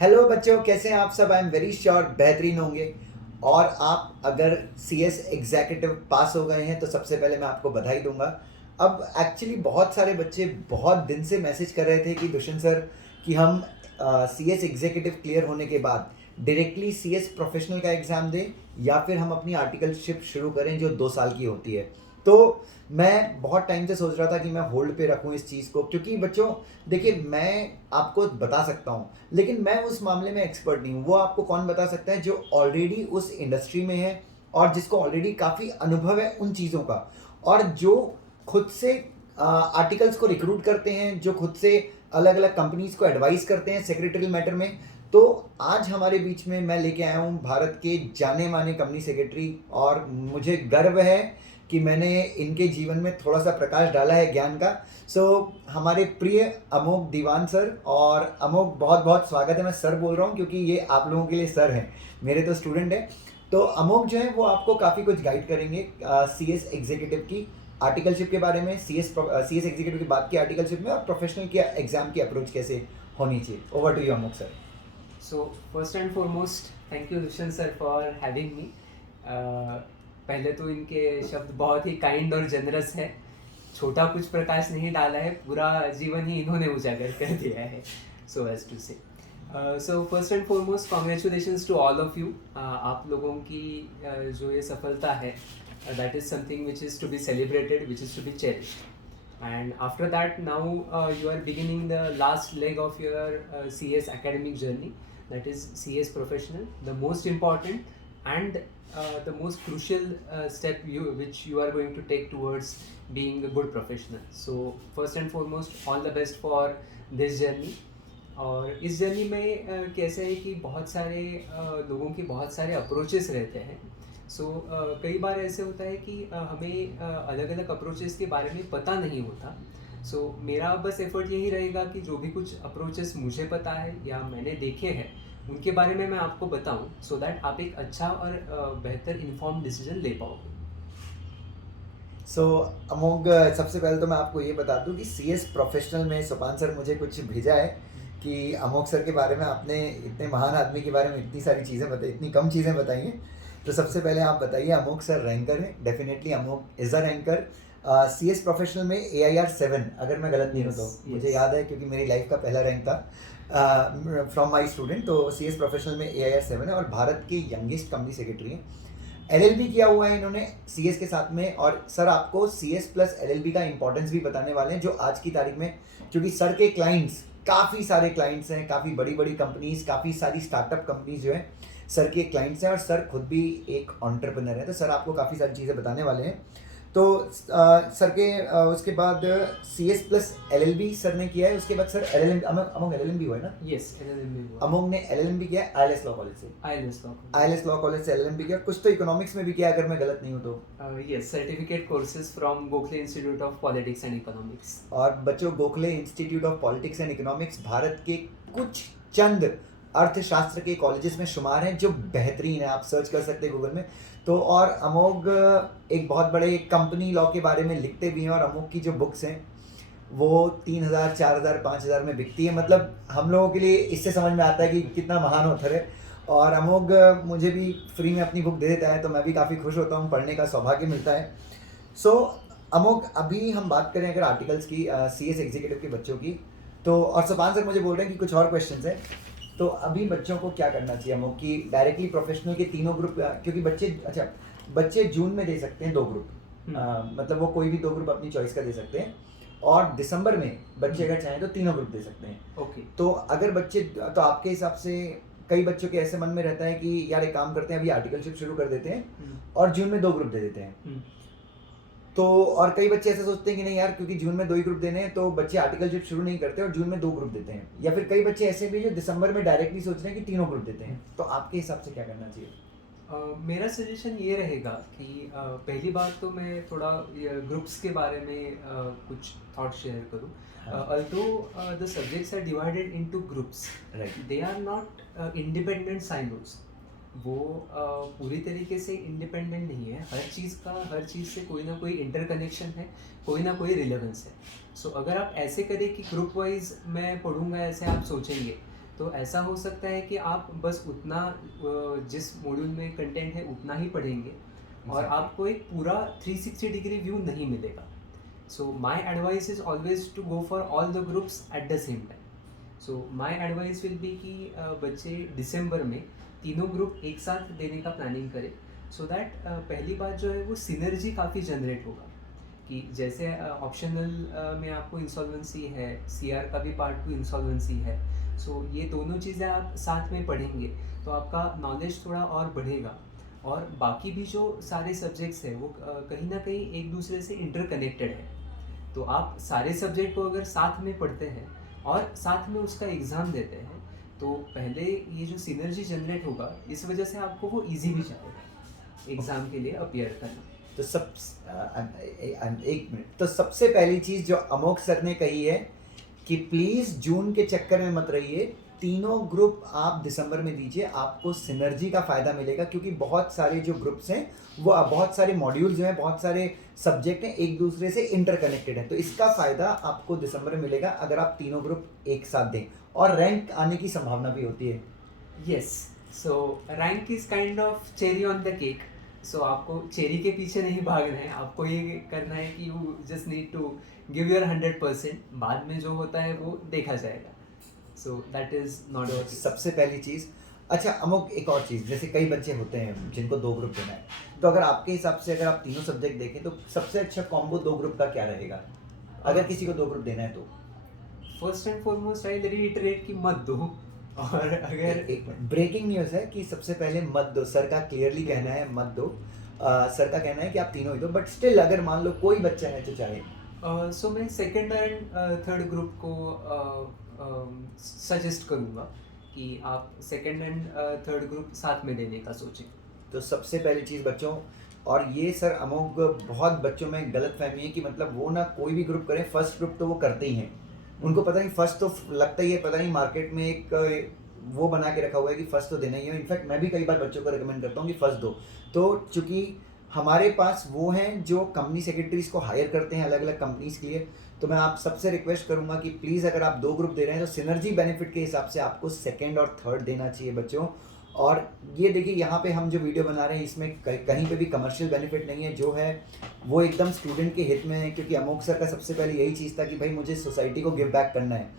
Hello बच्चों, कैसे हैं आप सब? आई एम वेरी श्योर बेहतरीन होंगे। और आप अगर सी एस एग्जीक्यूटिव पास हो गए हैं तो सबसे पहले मैं आपको बधाई दूंगा। अब एक्चुअली बहुत सारे बच्चे बहुत दिन से मैसेज कर रहे थे कि दुष्यंत सर, कि हम सी एस एग्जीक्यूटिव क्लियर होने के बाद डायरेक्टली सी एस प्रोफेशनल का एग्ज़ाम दें या फिर हम अपनी आर्टिकलशिप शुरू करें जो 2 साल की होती है। तो मैं बहुत टाइम से सोच रहा था कि मैं होल्ड पे रखूं इस चीज़ को, क्योंकि बच्चों देखिए, मैं आपको बता सकता हूं लेकिन मैं उस मामले में एक्सपर्ट नहीं हूँ। वो आपको कौन बता सकता है जो ऑलरेडी उस इंडस्ट्री में है और जिसको ऑलरेडी काफ़ी अनुभव है उन चीज़ों का, और जो खुद से आर्टिकल्स को रिक्रूट करते हैं, जो खुद से अलग अलग कंपनीज को एडवाइस करते हैं सेक्रेटरियल मैटर में। तो आज हमारे बीच में मैं लेके आया हूँ भारत के जाने माने कंपनी सेक्रेटरी, और मुझे गर्व है कि मैंने इनके जीवन में थोड़ा सा प्रकाश डाला है ज्ञान का। हमारे प्रिय अमोक दीवान सर। और अमोक, बहुत बहुत स्वागत है। मैं सर बोल रहा हूँ क्योंकि ये आप लोगों के लिए सर हैं, मेरे तो स्टूडेंट हैं। तो अमोक जो है वो आपको काफ़ी कुछ गाइड करेंगे सी एस एग्जीक्यूटिव की आर्टिकलशिप के बारे में, सी एस एग्जीक्यूटिव की बात की आर्टिकलशिप में, और प्रोफेशनल की एग्जाम की अप्रोच कैसे होनी चाहिए। Over to you Amok sir. So first and foremost, thank you Dushyant sir for having me. पहले तो इनके शब्द बहुत ही काइंड और जनरस है। छोटा कुछ प्रकाश नहीं डाला है, पूरा जीवन ही इन्होंने उजागर कर दिया है, so as to say. So first and foremost, congratulations to all of you. आप लोगों की जो ये सफलता है, that is something which is to be celebrated, which is to be cherished. And after that, now you are beginning the last leg of your CS academic journey, that is CS professional, the most important and the most crucial step which you are going to take towards being a good professional. So first and foremost, all the best for this journey. और इस journey में कैसे है कि बहुत सारे लोगों के बहुत सारे अप्रोचेस रहते हैं। कई बार ऐसे होता है कि हमें अलग अलग अप्रोचेस के बारे में पता नहीं होता। मेरा बस एफर्ट यही रहेगा कि जो भी कुछ अप्रोचेस मुझे पता है या मैंने देखे हैं उनके बारे में मैं आपको बताऊं, सो दैट आप एक अच्छा और बेहतर इन्फॉर्म डिसीजन ले पाओगे। अमोग, सबसे पहले तो मैं आपको ये बता दूं कि सी एस प्रोफेशनल में सोपान सर मुझे कुछ भेजा है कि अमोक सर के बारे में आपने इतने महान आदमी के बारे में इतनी सारी चीज़ें बताई, इतनी कम चीज़ें बताई हैं। तो सबसे पहले आप बताइए, अमोक सर रैंकर है, definitely Amok is a ranker C S professional में AIR 7, अगर मैं गलत नहीं हूँ तो। मुझे याद है क्योंकि मेरी लाइफ का पहला रैंक था फ्रॉम माई स्टूडेंट। तो सी एस प्रोफेशनल में AIR 7 है और भारत के यंगेस्ट कंपनी सेक्रेटरी हैं। LLB किया हुआ है इन्होंने CS के साथ में। और सर आपको CS प्लस LLB का इंपॉर्टेंस भी बताने वाले हैं जो आज की तारीख में, क्योंकि सर के क्लाइंट्स, काफ़ी सारे क्लाइंट्स हैं, काफ़ी बड़ी बड़ी कंपनीज, काफ़ी सारी स्टार्टअप कंपनीज जो है सर के क्लाइंट्स हैं, और सर खुद भी एक एंटरप्रेन्योर है। तो सर आपको काफ़ी सारी चीज़ें बताने वाले हैं। तो सर के उसके बाद CS प्लस LLB सर ने किया है। उसके बाद सर LLM, अमोग LLM भी हुआ है ना? यस, LLM हुआ। अमोग ने LLM भी किया है ILS लॉ कॉलेज से। ILS लॉ कॉलेज से LLM भी किया, कुछ तो इकोनॉमिक्स में भी किया अगर मैं गलत नहीं हूँ तो। Yes, certificate courses from Gokhale institute of politics and economics. और बच्चों, Gokhale institute of politics and economics Bharat के कुछ चंद अर्थशास्त्र के कॉलेजेस में शुमार हैं जो बेहतरीन है। आप सर्च कर सकते हैं गूगल में। तो और अमोग एक बहुत बड़े कंपनी लॉ के बारे में लिखते भी हैं, और अमोग की जो बुक्स हैं वो 3,000, 4,000, 5,000 में बिकती है। मतलब हम लोगों के लिए इससे समझ में आता है कि कितना महान ऑथर है। और अमोग मुझे भी फ्री में अपनी बुक दे देता है तो मैं भी काफ़ी खुश होता हूँ, पढ़ने का सौभाग्य मिलता है। अमोग, अभी हम बात करें अगर आर्टिकल्स की CS एग्जीक्यूटिव के बच्चों की, तो और सोपान सर मुझे बोल रहे हैं कि कुछ और क्वेश्चंस हैं। तो अभी बच्चों को क्या करना चाहिए अमोग, कि डायरेक्टली प्रोफेशनल के तीनों ग्रुप, क्योंकि बच्चे जून में दे सकते हैं 2 ग्रुप, मतलब वो कोई भी 2 ग्रुप अपनी चॉइस का दे सकते हैं, और दिसंबर में बच्चे अगर चाहें तो तीनों ग्रुप दे सकते हैं। ओके। तो अगर बच्चे, तो आपके हिसाब से कई बच्चों के ऐसे मन में रहता है कि यार एक काम करते हैं, अभी आर्टिकलशिप शुरू कर देते हैं और जून में 2 ग्रुप दे देते हैं। तो और कई बच्चे ऐसे सोचते हैं कि नहीं यार, क्योंकि जून में 2 ही ग्रुप देने हैं तो बच्चे आर्टिकलशिप शुरू नहीं करते और जून में 2 ग्रुप देते हैं। या फिर कई बच्चे ऐसे भी जो दिसंबर में डायरेक्टली सोच रहे हैं कि तीनों ग्रुप देते हैं। तो आपके हिसाब से क्या करना चाहिए? मेरा सजेशन ये रहेगा कि पहली बात तो मैं थोड़ा ग्रुप्स के बारे में कुछ थॉट शेयर करूँ। although the subjects are divided into groups, Right. they are not independent silos. वो पूरी तरीके से इंडिपेंडेंट नहीं है। हर चीज़ से कोई ना कोई इंटरकनेक्शन है, कोई ना कोई रिलेवेंस है। अगर आप ऐसे करें कि ग्रुप वाइज मैं पढ़ूंगा, ऐसे आप सोचेंगे तो ऐसा हो सकता है कि आप बस उतना जिस मॉड्यूल में कंटेंट है उतना ही पढ़ेंगे और Exactly. आपको एक पूरा 360 डिग्री व्यू नहीं मिलेगा. So my advice is always to go for all the groups at the same time. So my advice will be कि बच्चे दिसंबर में तीनों ग्रुप एक साथ देने का प्लानिंग करें सो दैट पहली बात जो है वो सिनर्जी काफ़ी जनरेट होगा कि जैसे ऑप्शनल में आपको इंसॉल्वेंसी है, सीआर का भी पार्ट 2 इंसॉल्वेंसी है. सो ये दोनों चीज़ें आप साथ में पढ़ेंगे तो आपका नॉलेज थोड़ा और बढ़ेगा और बाकी भी जो सारे सब्जेक्ट्स हैं वो कहीं ना कहीं एक दूसरे से इंटरकनेक्टेड है. तो आप सारे सब्जेक्ट को अगर साथ में पढ़ते हैं और साथ में उसका एग्ज़ाम देते हैं तो पहले ये जो सिनर्जी जनरेट होगा इस वजह से आपको वो इजी भी जाएगा एग्ज़ाम के लिए अपीयर करना. तो एक मिनट, तो सबसे पहली चीज जो अमोक सर ने कही है कि प्लीज जून के चक्कर में मत रहिए, तीनों ग्रुप आप दिसंबर में दीजिए, आपको सिनर्जी का फायदा मिलेगा क्योंकि बहुत सारे जो ग्रुप्स हैं वो बहुत सारे मॉड्यूल्स जो हैं, बहुत सारे सब्जेक्ट हैं, एक दूसरे से इंटरकनेक्टेड हैं. तो इसका फायदा आपको दिसंबर में मिलेगा अगर आप तीनों ग्रुप एक साथ दें और रैंक आने की संभावना भी होती है. Yes, so rank is kind of cherry on the cake. So आपको चेरी के पीछे नहीं भागना है, आपको ये करना है कि you just need to give your 100%. बाद में जो होता है वो देखा जाएगा. सो दैट इज नॉट तो सबसे पहली चीज़. अच्छा अमुक, एक और चीज़, जैसे कई बच्चे होते हैं जिनको दो ग्रुप देना है, तो अगर आपके हिसाब से अगर आप तीनों सब्जेक्ट देखें तो सबसे अच्छा कॉम्बो दो ग्रुप का क्या रहेगा अगर किसी को दो ग्रुप देना है तो? फर्स्ट एंड फॉरमोस्ट आई रिटरेट कि मत दो. और अगर एक ब्रेकिंग न्यूज़ है कि सबसे पहले मत दो. सर का क्लियरली कहना है मत दो. सर का कहना है कि आप तीनों ही दो, बट स्टिल अगर मान लो कोई बच्चा है तो चाहे. सो मैं सेकंड एंड थर्ड ग्रुप को सजेस्ट करूँगा कि आप सेकंड एंड थर्ड ग्रुप साथ में देने का सोचें. तो सबसे पहली चीज़ बच्चों, और ये सर अमोघ बहुत बच्चों में गलत फहमी है कि मतलब वो ना कोई भी ग्रुप करें, फर्स्ट ग्रुप तो वो करते ही हैं. उनको पता नहीं फर्स्ट तो लगता ही है, पता नहीं मार्केट में एक वो बना के रखा हुआ है कि फर्स्ट तो देना ही है. इनफैक्ट मैं भी कई बार बच्चों को रिकमेंड करता हूँ कि फर्स्ट दो. तो चूँकि हमारे पास वो हैं जो कंपनी सेक्रेटरीज को हायर करते हैं अलग अलग कंपनीज के लिए, तो मैं आप सबसे रिक्वेस्ट करूंगा कि प्लीज़ अगर आप दो ग्रुप दे रहे हैं तो सिनर्जी बेनिफिट के हिसाब से आपको सेकंड और थर्ड देना चाहिए बच्चों. और ये देखिए यहाँ पे हम जो वीडियो बना रहे हैं इसमें कहीं पे भी कमर्शियल बेनिफिट नहीं है, जो है वो एकदम स्टूडेंट के हित में है. क्योंकि अमोक सर का सबसे पहले यही चीज़ था कि भाई मुझे सोसाइटी को गिव बैक करना है,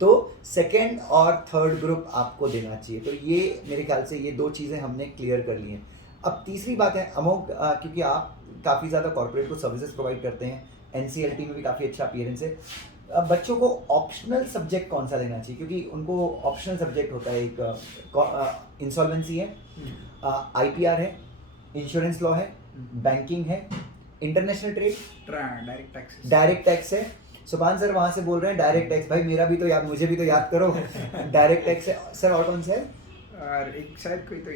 तो सेकेंड और थर्ड ग्रुप आपको देना चाहिए. तो ये मेरे ख्याल से ये दो चीज़ें हमने क्लियर कर ली हैं. अब तीसरी बात है अमोक, क्योंकि आप काफ़ी ज़्यादा कॉर्पोरेट को सर्विसेज प्रोवाइड करते हैं, NCLT में भी काफ़ी अच्छा अपीयरेंस है. अब बच्चों को ऑप्शनल सब्जेक्ट कौन सा लेना चाहिए, क्योंकि उनको ऑप्शनल सब्जेक्ट होता है, एक इंसॉल्वेंसी है, IPR है, इंश्योरेंस लॉ है, बैंकिंग है, इंटरनेशनल ट्रेड, डायरेक्ट टैक्स है. सुभान सर वहाँ से बोल रहे हैं डायरेक्ट टैक्स, भाई मेरा भी तो याद, मुझे भी तो याद करो. डायरेक्ट टैक्स है सर, और कौन सा है? और एक शायद कोई तो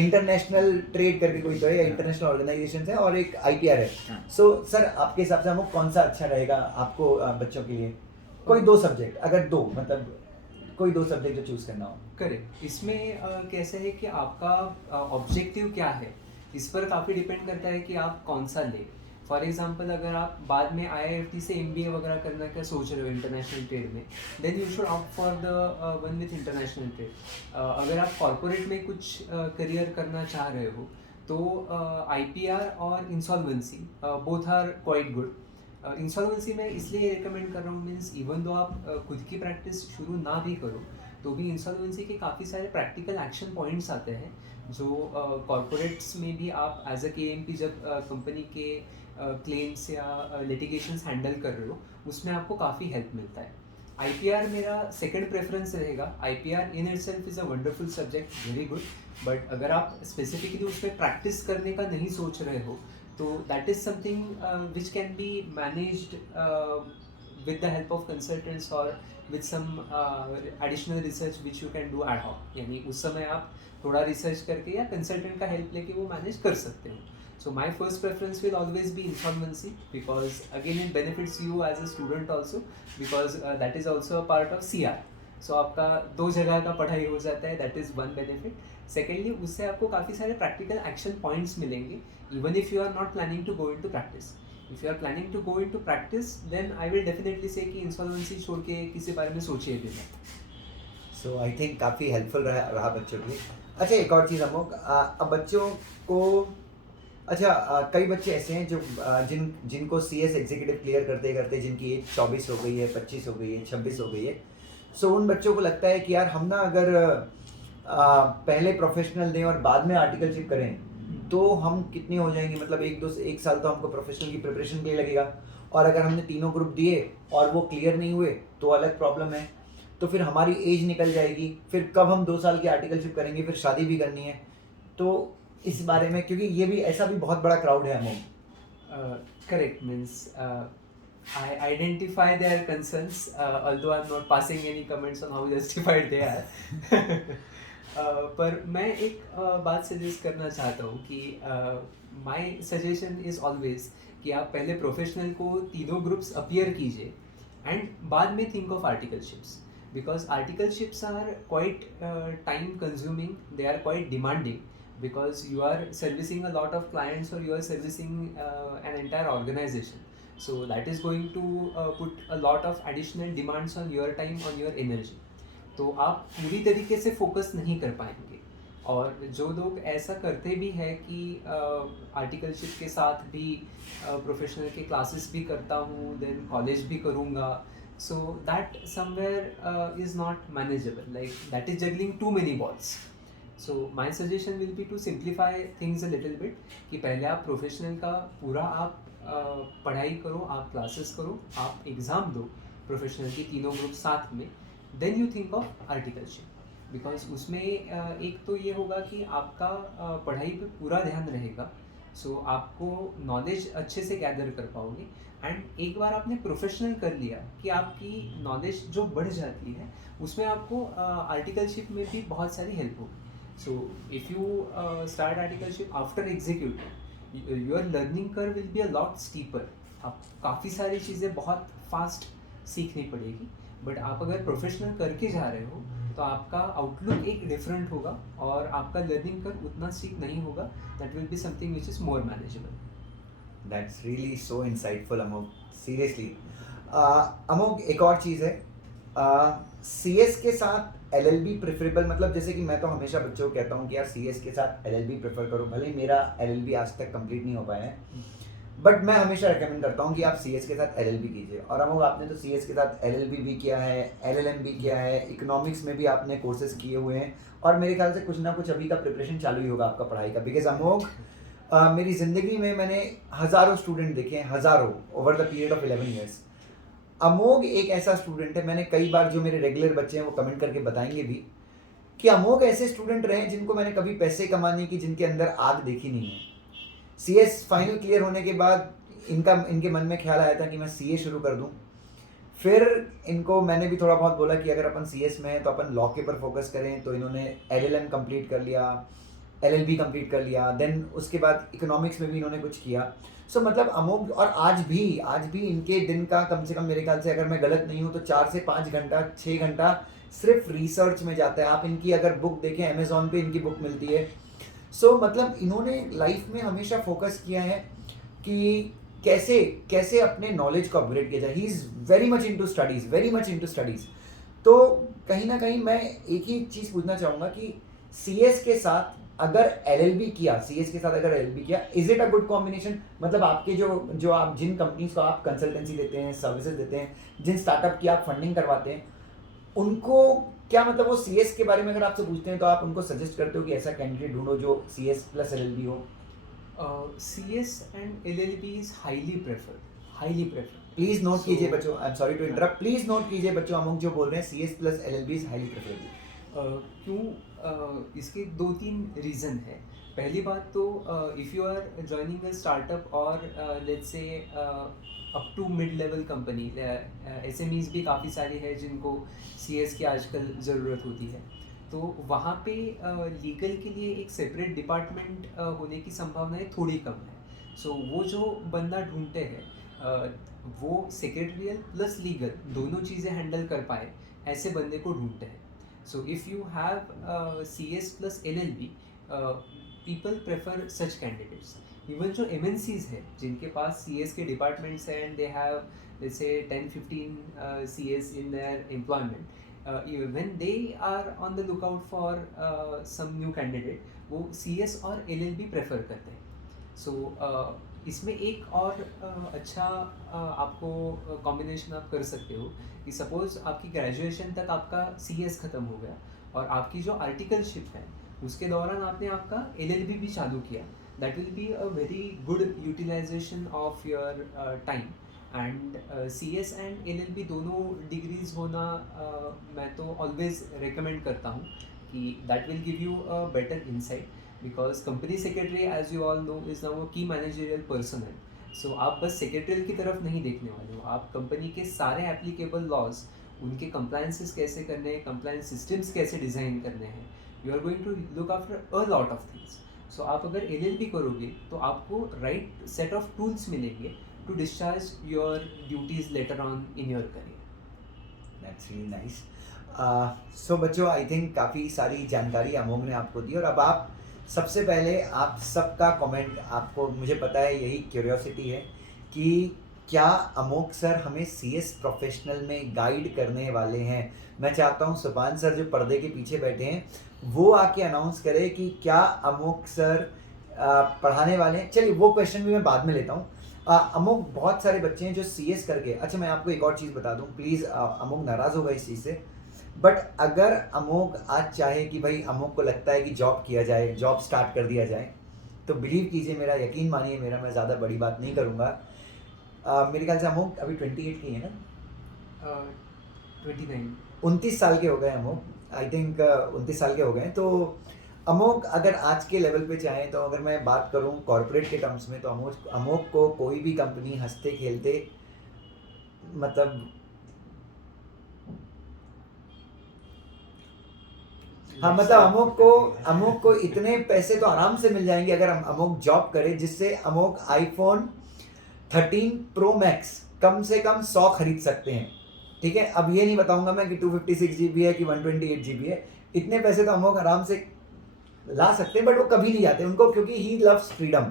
इंटरनेशनल ट्रेड करके कोई तो है, या इंटरनेशनल ऑर्गेनाइजेशन है, और एक IPR है. हाँ. सो सर आपके हिसाब से हमको कौन सा अच्छा रहेगा आपको बच्चों के लिए? कोई दो सब्जेक्ट, अगर दो मतलब कोई दो सब्जेक्ट जो चूज करना हो. करेक्ट. इसमें कैसे है कि आपका ऑब्जेक्टिव क्या है इस पर काफ़ी डिपेंड करता है कि आप कौन सा लें. फॉर एग्जांपल अगर आप बाद में IIFT से MBA वगैरह करने का सोच रहे हो इंटरनेशनल ट्रेड में, then you should opt for the one with international trade. अगर आप कॉर्पोरेट में कुछ करियर करना चाह रहे हो तो IPR और insolvency both are quite good. Insolvency मैं इसलिए रिकमेंड कर रहा हूँ, मीन्स इवन दो आप खुद की प्रैक्टिस शुरू ना भी करो तो भी इंसॉल्वेंसी के काफ़ी सारे प्रैक्टिकल एक्शन पॉइंट्स आते हैं जो कॉर्पोरेट्स में भी आप एज अ KMP जब कंपनी के क्लेम्स या लिटिगेशंस हैंडल कर रहे हो उसमें आपको काफ़ी हेल्प मिलता है. IPR मेरा सेकंड प्रेफरेंस रहेगा. IPR in itself is a wonderful subject, very good. But अगर आप स्पेसिफिकली उसमें प्रैक्टिस करने का नहीं सोच रहे हो तो that is something which can be managed with the help of consultants or with some additional research which you can do ad hoc. यानी उस समय आप थोड़ा रिसर्च करके या कंसल्टेंट का हेल्प लेके वो मैनेज कर सकते हो. So my first preference will always be insolvency because again it benefits you as a student also because that is also a part of CR. So आपका दो जगह का पढ़ाई हो जाता है, that is one benefit. Secondly उससे आपको काफ़ी सारे practical action points मिलेंगे even if you are not planning to go into practice. If you are planning to go into practice then I will definitely say कि insolvency छोड़ के किसी बारे में सोचिए भी मत. सो आई थिंक काफ़ी हेल्पफुल रहा बच्चों के लिए। अच्छा, एक और चीज़ अमोक, अब बच्चों को, अच्छा, कई बच्चे ऐसे हैं जो जिनको सीएस एग्जीक्यूटिव क्लियर करते करते जिनकी एज 24 हो गई है, 25 हो गई है, 26 हो गई है। सो उन बच्चों को लगता है कि यार हम ना अगर पहले प्रोफेशनल दें और बाद में आर्टिकलशिप करें तो हम कितने हो जाएंगे, मतलब एक साल तो हमको प्रोफेशनल की प्रिपरेशन के लिए लगेगा, और अगर हमने तीनों ग्रुप दिए और वो क्लियर नहीं हुए तो अलग प्रॉब्लम है। तो फिर हमारी एज निकल जाएगी, फिर कब हम 2 साल की आर्टिकलशिप करेंगे, फिर शादी भी करनी है। तो इस बारे में, क्योंकि ये भी ऐसा भी बहुत बड़ा क्राउड है Amok. Correct, means I identify their concerns, although I'm not passing any comments on how justified they are. पर मैं एक बात सजेस्ट करना चाहता हूँ कि माय सजेशन इज़ ऑलवेज कि आप पहले प्रोफेशनल को तीनों ग्रुप्स अपीयर कीजिए एंड बाद में think of articleships, because articleships are quite time consuming, they are quite demanding, because you are servicing a lot of clients or you are servicing an entire organization, so that is going to put a lot of additional demands on your time, on your energy, तो आप पूरी तरीके से focus नहीं कर पाएंगे। और जो लोग ऐसा करते भी है कि आर्टिकलशिप के साथ भी प्रोफेशनल के क्लासेस भी करता हूँ, देन कॉलेज भी करूँगा, so that somewhere is not manageable, like that is juggling too many balls. So my suggestion will be to simplify things a little bit, कि पहले आप प्रोफेशनल का पूरा आप पढ़ाई करो, आप क्लासेस करो, आप एग्ज़ाम दो प्रोफेशनल की तीनों ग्रुप साथ में, then you think of articleship, because उसमें एक तो ये होगा कि आपका पढ़ाई पे पूरा ध्यान रहेगा, सो आपको नॉलेज अच्छे से गैदर कर पाओगे, एंड एक बार आपने प्रोफेशनल कर लिया कि आपकी नॉलेज जो बढ़ जाती है उसमें आपको आर्टिकलशिप में भी बहुत सारी हेल्प होगी। So if you start articleship after executive, your learning curve will be a lot steeper, आप काफ़ी सारी चीज़ें बहुत फास्ट सीखनी पड़ेगी, बट आप अगर प्रोफेशनल करके जा रहे हो तो आपका आउटलुक एक डिफरेंट होगा और आपका लर्निंग कर्व उतना स्टीप नहीं होगा, that will be something which is more manageable. That's really so insightful, Amok, seriously. Amok, एक और चीज़ है, सीएस के साथ एलएलबी प्रेफरेबल, मतलब जैसे कि मैं तो हमेशा बच्चों को कहता हूँ कि यार सीएस के साथ एलएलबी प्रेफर करो, भले ही मेरा एलएलबी आज तक कंप्लीट नहीं हो पाया है, बट मैं हमेशा रेकमेंड करता हूँ कि आप सीएस के साथ एलएलबी कीजिए। और अमोक, आपने तो सीएस के साथ एलएलबी भी किया है, एलएलएम भी किया है, इकोनॉमिक्स में भी आपने कोर्सेज किए हुए हैं, और मेरे ख्याल से कुछ ना कुछ अभी का प्रिपरेशन चालू ही होगा आपका पढ़ाई का, बिकॉज अमोक, मेरी ज़िंदगी में मैंने हज़ारों स्टूडेंट देखे हैं, हज़ारों, over the period of 11 years. Amogh एक ऐसा स्टूडेंट है, मैंने कई बार, जो मेरे रेगुलर बच्चे हैं वो कमेंट करके बताएंगे भी, कि अमोघ ऐसे स्टूडेंट रहे हैं जिनको मैंने कभी पैसे कमाने की, जिनके अंदर आग देखी नहीं है। सीएस फाइनल क्लियर होने के बाद इनके मन में ख्याल आया था कि मैं सीए शुरू कर दूं। फिर इनको मैंने भी थोड़ा बहुत बोला कि अगर अपन सीएस में हैं तो अपन लॉ के ऊपर फोकस करें, तो इन्होंने एलएलएम कंप्लीट कर लिया, एलएलबी कंप्लीट कर लिया, देन उसके बाद इकोनॉमिक्स में भी इन्होंने कुछ किया। सो मतलब अमोघ, और आज भी इनके दिन का कम से कम, मेरे ख्याल से अगर मैं गलत नहीं हूँ तो 4 से 5 घंटा, 6 घंटा सिर्फ रिसर्च में जाता है। आप इनकी अगर बुक देखें, अमेजोन पे इनकी बुक मिलती है। सो मतलब इन्होंने लाइफ में हमेशा फोकस किया है कि कैसे अपने नॉलेज को अपग्रेड किया जाए। He is very much into studies. तो कहीं ना कहीं मैं एक ही चीज़ पूछना चाहूँगा कि सीएस के साथ अगर एलएलबी किया, is it a good combination? मतलब आपके जो आप जिन कंपनीज को आप कंसल्टेंसी देते हैं, सर्विसेज देते हैं, जिन स्टार्टअप की आप फंडिंग करवाते हैं, उनको क्या, मतलब वो सीएस के बारे में अगर आपसे पूछते हैं तो आप उनको सजेस्ट करते हो कि ऐसा कैंडिडेट ढूंढो जो सीएस प्लस एलएलबी हो? CS and LLB is highly preferred. Please note कीजिए बच्चों, I am sorry to interrupt, please note कीजिए बच्चों, अमोघ जो बोल रहे हैं CS plus LLB is highly preferable. क्यों? इसके 2-3 रीज़न है। पहली बात तो if you are joining a startup और let's say up to mid level company, SMEs भी काफ़ी सारी है जिनको CS की आजकल ज़रूरत होती है, तो वहाँ पे लीगल के लिए एक सेपरेट डिपार्टमेंट होने की संभावनाएं थोड़ी कम है। सो वो जो बंदा ढूंढते हैं वो सेक्रेटरियल प्लस लीगल दोनों चीज़ें हैंडल कर पाए, ऐसे बंदे को ढूंढते हैं। So if you have CS plus LLB, people prefer such candidates. Even जो MNCs है जिनके पास CS के डिपार्टमेंट्स हैं and they have let's say 10-15 CS in their employment, when they are on the lookout for some new candidate, वो CS और LLB prefer करते हैं. सो इसमें एक और अच्छा आपको कॉम्बिनेशन आप कर सकते हो कि सपोज आपकी ग्रेजुएशन तक आपका CS ख़त्म हो गया और आपकी जो आर्टिकलशिप है उसके दौरान आपने आपका LLB भी चालू किया. That will be a very good utilization of your time. And CS and LLB दोनों डिग्रीज होना मैं तो ऑलवेज रिकमेंड करता हूँ कि that will give you a better insight, because company secretary as you all know is now a key managerial personal. सो आप बस secretarial की तरफ नहीं देखने वाले हो, आप कंपनी के सारे एप्लीकेबल लॉज, उनके कंप्लायंसेस कैसे करने हैं, कंप्लायंस सिस्टम्स कैसे डिज़ाइन करने हैं, you are going to look after a lot of things. So आप अगर LLB करोगे तो आपको राइट सेट ऑफ टूल्स मिलेंगे to discharge your duties later on in your career. That's really nice. So बच्चों, आई थिंक काफ़ी सारी जानकारी अमोघ ने आपको दी, और अब आप सबसे पहले आप सबका कमेंट, आपको मुझे पता है यही क्यूरियोसिटी है कि क्या अमोघ सर हमें CS प्रोफेशनल में गाइड करने वाले हैं. मैं चाहता हूं सुपान सर जो पर्दे के पीछे बैठे हैं वो आके अनाउंस करे कि क्या अमोघ सर पढ़ाने वाले हैं. चलिए वो क्वेश्चन भी मैं बाद में लेता हूँ. अमोघ, बहुत सारे बच्चे हैं जो CS करके, अच्छा मैं आपको एक और चीज़ बता दूँ, प्लीज़ अमोघ नाराज़ होगा इस चीज़ से, बट अगर अमोघ आज चाहे कि भाई अमोघ को लगता है कि जॉब किया जाए, जॉब स्टार्ट कर दिया जाए, तो बिलीव कीजिए, मेरा यकीन मानिए मेरा, मैं ज़्यादा बड़ी बात नहीं करूँगा. मेरे ख्याल से अमोघ अभी 28 की है ना, 29. 29 साल के हो गए अमोघ, आई थिंक 29 साल के हो गए. तो अमोघ अगर आज के लेवल पे चाहें, तो अगर मैं बात करूं कॉर्पोरेट के टर्म्स में, तो अमोघ को कोई भी कंपनी हंसते खेलते, मतलब हाँ, मतलब अमोघ को इतने पैसे तो आराम से मिल जाएंगे अगर अमोघ जॉब करे, जिससे अमोघ iPhone 13 Pro Max कम से कम 100 खरीद सकते हैं. ठीक है, अब ये नहीं बताऊंगा मैं कि 256 GB है कि 128 GB है. इतने पैसे तो अमोघ आराम से ला सकते हैं, बट वो कभी नहीं जाते उनको, क्योंकि ही लव्स फ्रीडम.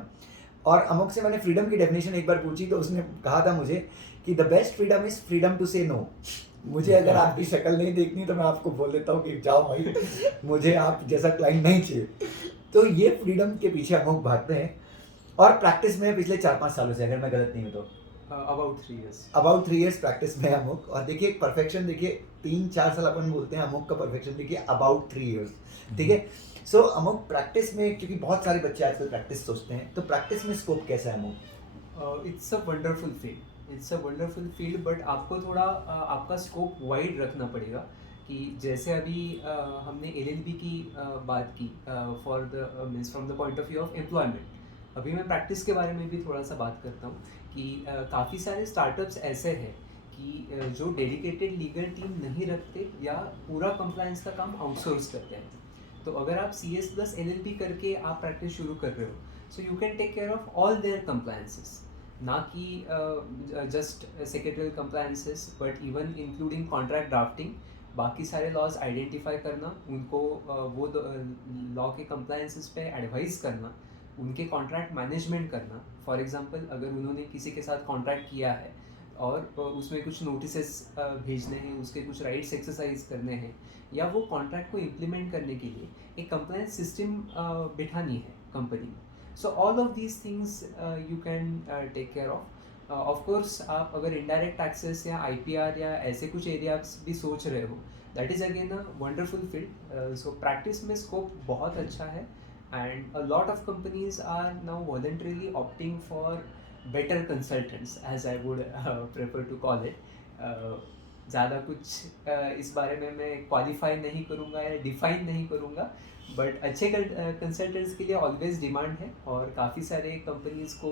और अमोघ से मैंने फ्रीडम की डेफिनेशन एक बार पूछी, तो उसने कहा था मुझे कि the best freedom is freedom to say no. मुझे अगर आपकी शक्ल नहीं देखनी तो मैं आपको बोल देता हूँ कि जाओ भाई, मुझे आप जैसा क्लाइंट नहीं चाहिए. तो ये फ्रीडम के पीछे अमोघ भागते हैं, और प्रैक्टिस में पिछले 4-5 सालों से, अगर मैं गलत नहीं हूँ तो अबाउट 3 years प्रैक्टिस में अमोघ. और देखिए परफेक्शन, देखिए 3-4 साल अपन बोलते हैं, अमोघ का परफेक्शन देखिए अबाउट 3 years. ठीक है, सो अमोघ प्रैक्टिस में, क्योंकि बहुत सारे बच्चे आजकल प्रैक्टिस सोचते हैं, तो प्रैक्टिस में स्कोप कैसा है Amogh? It's a wonderful field, but आपको थोड़ा आपका स्कोप वाइड रखना पड़ेगा. कि जैसे अभी हमने LLB की बात की for the means from the point of view of employment. अभी मैं प्रैक्टिस के बारे में भी थोड़ा सा बात करता हूँ कि काफ़ी सारे स्टार्टअप्स ऐसे हैं कि जो डेडिकेटेड लीगल टीम नहीं रखते या पूरा कंप्लायंस का काम आउटसोर्स करते हैं. तो अगर आप CS प्लस LLB करके आप प्रैक्टिस शुरू कर रहे हो, so you can take care of all their compliances, ना कि just secretarial compliances, but even including contract drafting, बाकी सारे लॉज आइडेंटिफाई करना, उनको वो लॉ के कंप्लायंसेस पे एडवाइस करना, उनके कॉन्ट्रैक्ट मैनेजमेंट करना. फॉर एग्जांपल अगर उन्होंने किसी के साथ कॉन्ट्रैक्ट किया है और उसमें कुछ नोटिसेस भेजने हैं, उसके कुछ राइट्स एक्सरसाइज करने हैं, या वो कॉन्ट्रैक्ट को इम्प्लीमेंट करने के लिए एक कंप्लायंस सिस्टम बिठानी है कंपनी में. So all of these things you can take care of. Of course आप अगर इनडायरेक्ट टैक्सेस या IPR या ऐसे कुछ एरियाज भी सोच रहे हो, that is again a wonderful field. So practice में स्कोप बहुत अच्छा है, and a lot of companies are now voluntarily opting for better consultants, as I would prefer to call it. ज़्यादा कुछ इस बारे में मैं क्वालिफाई नहीं करूँगा या डिफाइन नहीं करूँगा, बट अच्छे कंसल्टेंट्स के लिए ऑलवेज डिमांड है, और काफ़ी सारे कंपनीज़ को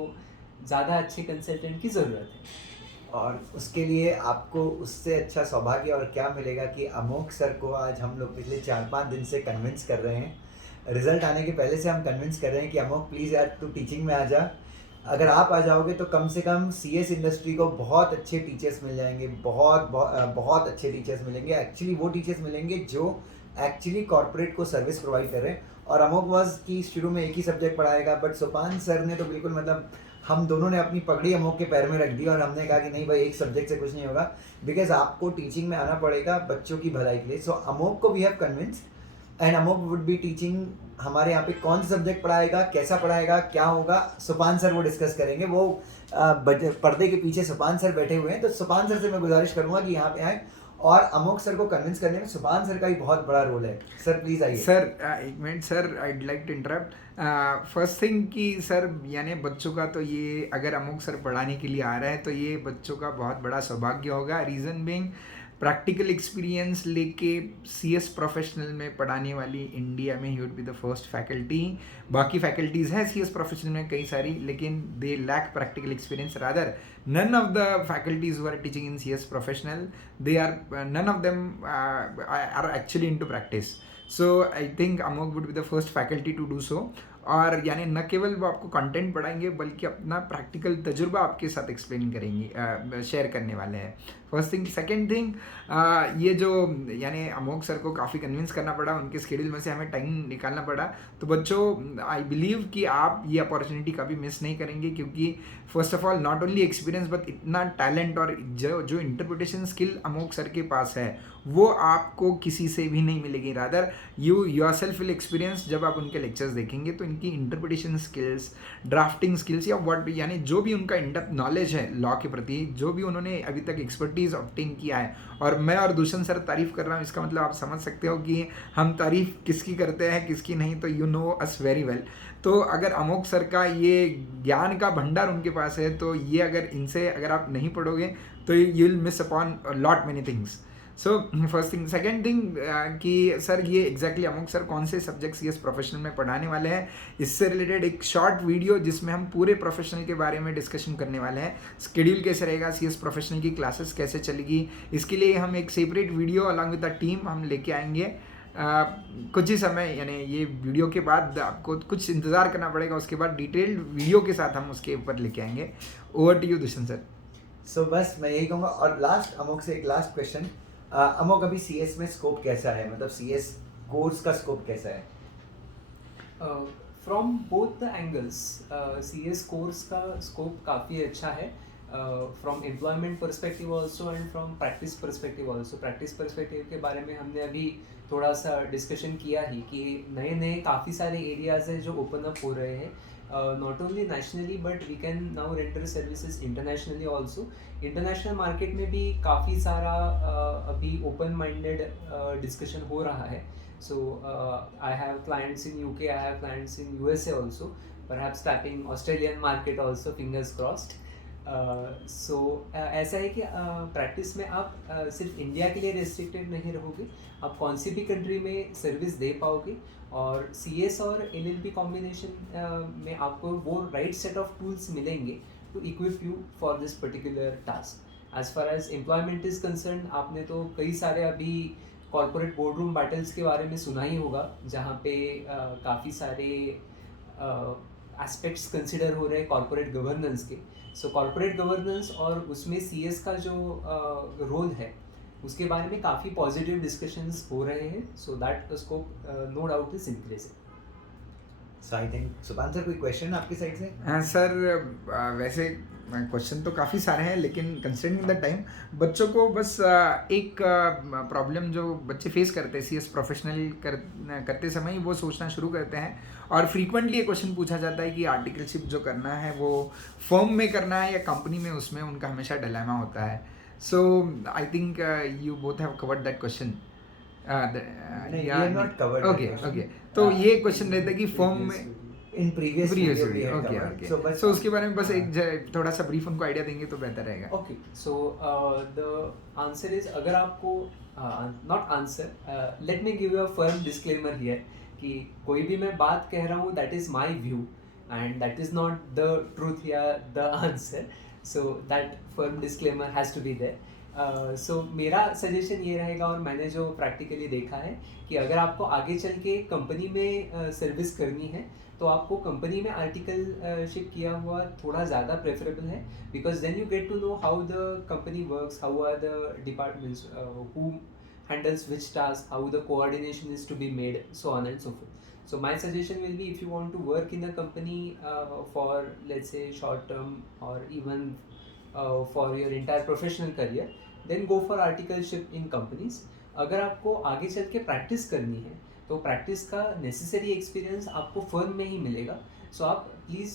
ज़्यादा अच्छे कंसल्टेंट की ज़रूरत है. और उसके लिए आपको उससे अच्छा सौभाग्य और क्या मिलेगा कि अमोघ सर को आज हम लोग पिछले 4-5 दिन से कन्विंस कर रहे हैं. रिजल्ट आने के पहले से हम कन्विंस कर रहे हैं कि अमोघ प्लीज़ यार तू टीचिंग में आ जा. अगर आप आ जाओगे तो कम से कम CS इंडस्ट्री को बहुत अच्छे टीचर्स मिल जाएंगे, बहुत अच्छे टीचर्स मिलेंगे. एक्चुअली वो टीचर्स मिलेंगे जो एक्चुअली कॉर्पोरेट को सर्विस प्रोवाइड कर रहे हैं. और अमोघ वाज कि शुरू में एक ही सब्जेक्ट पढ़ाएगा, बट सोपान सर ने तो बिल्कुल मतलब हम दोनों ने अपनी पगड़ी अमोक के पैर में रख दी और हमने कहा कि नहीं भाई, एक सब्जेक्ट से कुछ नहीं होगा, बिकॉज आपको टीचिंग में आना पड़ेगा बच्चों की भलाई के लिए. सो अमोक को we have convince and Amok would be teaching. हमारे यहाँ पे कौन सा सब्जेक्ट पढ़ाएगा, कैसा पढ़ाएगा, क्या होगा, सुपान सर वो डिस्कस करेंगे. वो पर्दे के पीछे सुपान सर बैठे हुए हैं, तो सुपान सर से मैं गुजारिश करूंगा कि यहाँ पे आए. और अमोक सर को कन्विंस करने में सुपान सर का भी बहुत बड़ा रोल है. सर प्लीज आइए. सर एक minute sir, I'd like to interrupt. First thing कि सर यानी बच्चों का तो ये अगर अमुक सर पढ़ाने के लिए आ रहा है तो ये बच्चों का बहुत बड़ा सौभाग्य होगा. रीज़न बीइंग प्रैक्टिकल एक्सपीरियंस लेके सीएस प्रोफेशनल में पढ़ाने वाली इंडिया में ही would be the first faculty. बाकी फैकल्टीज़ हैं सीएस प्रोफेशनल में कई सारी, लेकिन they lack practical experience. Rather none of the faculties who are teaching in CS professional, they are none of them are actually into practice. So I think Amok would be the first faculty to do so. और यानी न केवल वो आपको content पढ़ाएंगे बल्कि अपना practical तजुर्बा आपके साथ एक्सप्लेन करेंगे, शेयर करने वाले हैं. First thing. सेकंड थिंग, ये जो यानी अमोक सर को काफ़ी कन्विंस करना पड़ा, उनके स्केड्यूल में से हमें टाइम निकालना पड़ा. तो बच्चों आई बिलीव कि आप ये अपॉर्चुनिटी कभी मिस नहीं करेंगे, क्योंकि first of all not only experience but इतना टैलेंट और जो इंटरप्रिटेशन स्किल अमोक सर के पास है वो आपको किसी से भी नहीं मिलेगी. Rather you yourself will experience. जब आप उनके लेक्चर्स देखेंगे तो इनकी इंटरप्रिटेशन स्किल्स, ड्राफ्टिंग स्किल्स या व्हाट भी, यानी जो भी उनका इन डेप्थ नॉलेज है लॉ के प्रति, जो भी उन्होंने अभी तक एक्सपर्टीज ऑब्टेन किया है. और मैं और दूषण सर तारीफ कर रहा हूँ, इसका मतलब आप समझ सकते हो कि हम तारीफ किसकी करते हैं किसकी नहीं. तो you know us very well. तो अगर अमोक सर का ये ज्ञान का भंडार उनके पास है तो ये अगर इनसे अगर आप नहीं पढ़ोगे तो you will miss upon lot many things. So first thing. Second thing कि सर ये एग्जैक्टली अमोक सर कौन से सब्जेक्ट सीएस प्रोफेशनल में पढ़ाने वाले हैं, इससे रिलेटेड एक शॉर्ट वीडियो जिसमें हम पूरे प्रोफेशनल के बारे में डिस्कशन करने वाले हैं. शेड्यूल कैसे रहेगा, सीएस प्रोफेशनल की क्लासेस कैसे चलेगी, इसके लिए हम एक separate video along with the team हम लेके आएंगे. कुछ ही समय यानी ये वीडियो के बाद आपको कुछ इंतज़ार करना पड़ेगा, उसके बाद डिटेल्ड वीडियो के साथ हम उसके ऊपर लेके आएंगे. Over to you Dushyant sir. So बस मैं यही कहूँगा. और लास्ट अमोक से एक लास्ट क्वेश्चन. अमोक अभी सीएस में स्कोप कैसा है, मतलब सीएस कोर्स का स्कोप कैसा है? From both the angles CS course का स्कोप काफ़ी अच्छा है. From employment perspective also and from practice perspective also. Practice perspective के बारे में हमने अभी थोड़ा सा डिस्कशन किया ही कि नए नए काफ़ी सारे एरियाज हैं जो ओपन अप हो रहे हैं, not only nationally but we can now render services internationally also. International market में भी काफ़ी सारा अभी ओपन माइंडेड डिस्कशन हो रहा है. So I have clients in UK, I have clients in USA also, perhaps tapping Australian market also, fingers crossed. So ऐसा है कि प्रैक्टिस में आप सिर्फ इंडिया के लिए रेस्ट्रिक्टेड नहीं रहोगे, आप कौन सी भी कंट्री में सर्विस दे पाओगे. और सीएस और एलएलबी कॉम्बिनेशन में आपको वो राइट सेट ऑफ टूल्स मिलेंगे to equip you for this particular task. As far as employment is concern, आपने तो कई सारे अभी कॉर्पोरेट बोर्डरूम बैटल्स के बारे में सुना ही होगा, जहाँ पे काफ़ी सारे एस्पेक्ट्स कंसिडर हो रहे हैं कॉर्पोरेट गवर्नेंस के. सो कॉर्पोरेट गवर्नेंस और उसमें सीएस का जो रोल है उसके बारे में काफ़ी पॉजिटिव डिस्कशंस हो रहे हैं. So that scope no doubt is increasing. So I think Supan sir कोई क्वेश्चन आपकी साइड से? हाँ सर, वैसे क्वेश्चन तो काफ़ी सारे हैं, लेकिन कंसिडरिंग द टाइम बच्चों को बस एक प्रॉब्लम जो बच्चे फेस करते हैं सीएस प्रोफेशनल करते समय वो सोचना शुरू करते हैं. और फ्रीक्वेंटली ये क्वेश्चन पूछा जाता है कि आर्टिकलशिप जो करना है वो फर्म में करना है या कंपनी में, उसमें उनका हमेशा डिलेमा होता है. So I think you both have covered that question. Okay. तो ये क्वेश्चन रहता है कि फर्म में इन प्रीवियस ओके. सो उसके बारे में बस एक थोड़ा सा ब्रीफ उनको आइडिया देंगे तो बेहतर रहेगा. Okay. So the answer is, अगर आपको not answer, let me give you a firm disclaimer here कि कोई भी मैं बात कह रहा हूँ that is my view and that is not the truth या the answer. So that firm disclaimer has to be there. So मेरा सजेशन ये रहेगा, और मैंने जो प्रैक्टिकली देखा है कि अगर आपको आगे चल के कंपनी में सर्विस करनी है तो आपको कंपनी में आर्टिकलशिप किया हुआ थोड़ा ज़्यादा प्रेफरेबल है, because then you get to know how the company works, how are the departments who handles which task, how the coordination is to be made, so on and so forth. So my suggestion will be, if you want to work in a company for let's say short term or even for your entire professional career, then go for articleship in companies. अगर आपको आगे चल के practice करनी है तो practice का necessary experience आपको फर्म में ही मिलेगा. सो आप please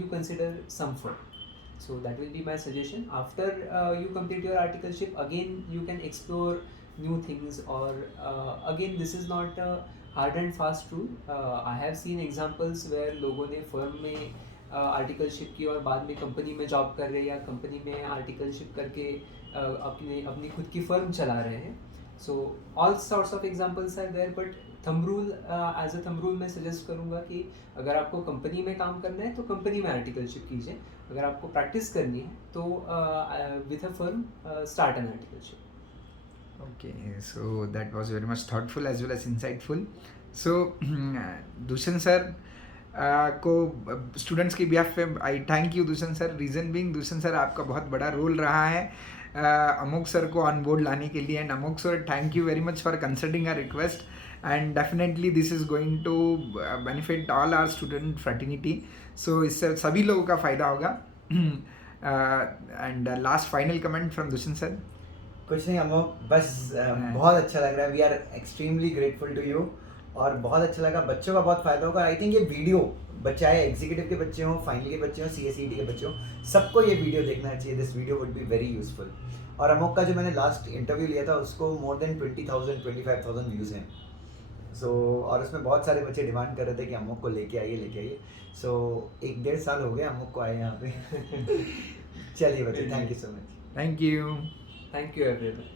you consider some firm. So that will be my suggestion. After you complete your articleship, again you can explore new things, or again this is not a hard and fast rule. I have seen examples where लोगों ने firm में articleship की और बाद में company में job कर रहे हैं या कंपनी में articleship करके अपनी खुद की firm चला रहे हैं. So all sorts of examples are there, but thumb rule as a thumb rule मैं सजेस्ट करूँगा कि अगर आपको कंपनी में काम करना है तो कंपनी में आर्टिकलशिप कीजिए. अगर आपको प्रैक्टिस करनी है तो with a firm start an articleship. Okay, so that was very much thoughtful as well as insightful. So Dushyant sir को स्टूडेंट्स के बिहाफ पे I thank you Dushyant sir. Reason being Dushyant sir आपका बहुत बड़ा रोल रहा है अमोक सर को ऑन बोर्ड लाने के लिए. And Amok sir, thank you very much for considering our request, and definitely this is going to benefit all our student fraternity. So इससे सभी लोगों का फ़ायदा होगा. And last final comment from Dushyant sir. कुछ नहीं अमोक, बस बहुत अच्छा लग रहा है. We are extremely grateful to you और बहुत अच्छा लगा. बच्चों का बहुत फ़ायदा होगा. आई थिंक ये वीडियो चाहे एग्जीक्यूटिव के बच्चे हों, फाइनल के बच्चे हों, CSET के बच्चे हों, सबको ये वीडियो देखना चाहिए. This video would be very useful. और अमोक का जो मैंने लास्ट इंटरव्यू लिया था उसको मोर देन 20,000 25,000 व्यूज़ हैं. सो और उसमें बहुत सारे बच्चे डिमांड कर रहे थे कि अमोक को लेके आइए. सो 1-1.5 साल हो गए अमोक को आए यहाँ पे. चलिए बच्चे, thank you so much. Thank you. Thank you everyone.